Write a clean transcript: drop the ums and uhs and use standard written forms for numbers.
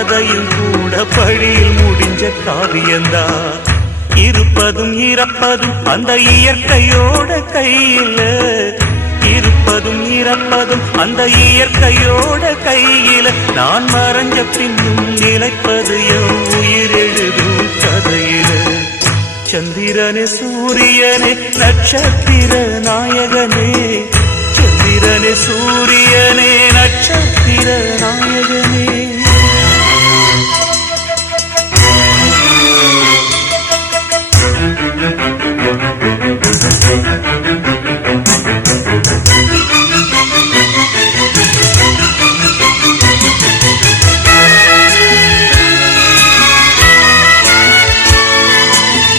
கதையில் கூட படியில் முடிஞ்ச காவியந்தான். இருப்பதும் இறப்பதும் அந்த இயற்கையோட கையில, இருப்பதும் இறப்பதும் அந்த இயற்கையோட கையில. நான் மறைஞ்ச பின்னும் நிலைப்பது என் உயிர் எழுதும் கதையில. சந்திரனே சூரியனே நட்சத்திர நாயகனே, சந்திரனே சூரியனே நட்சத்திர நாயகனே.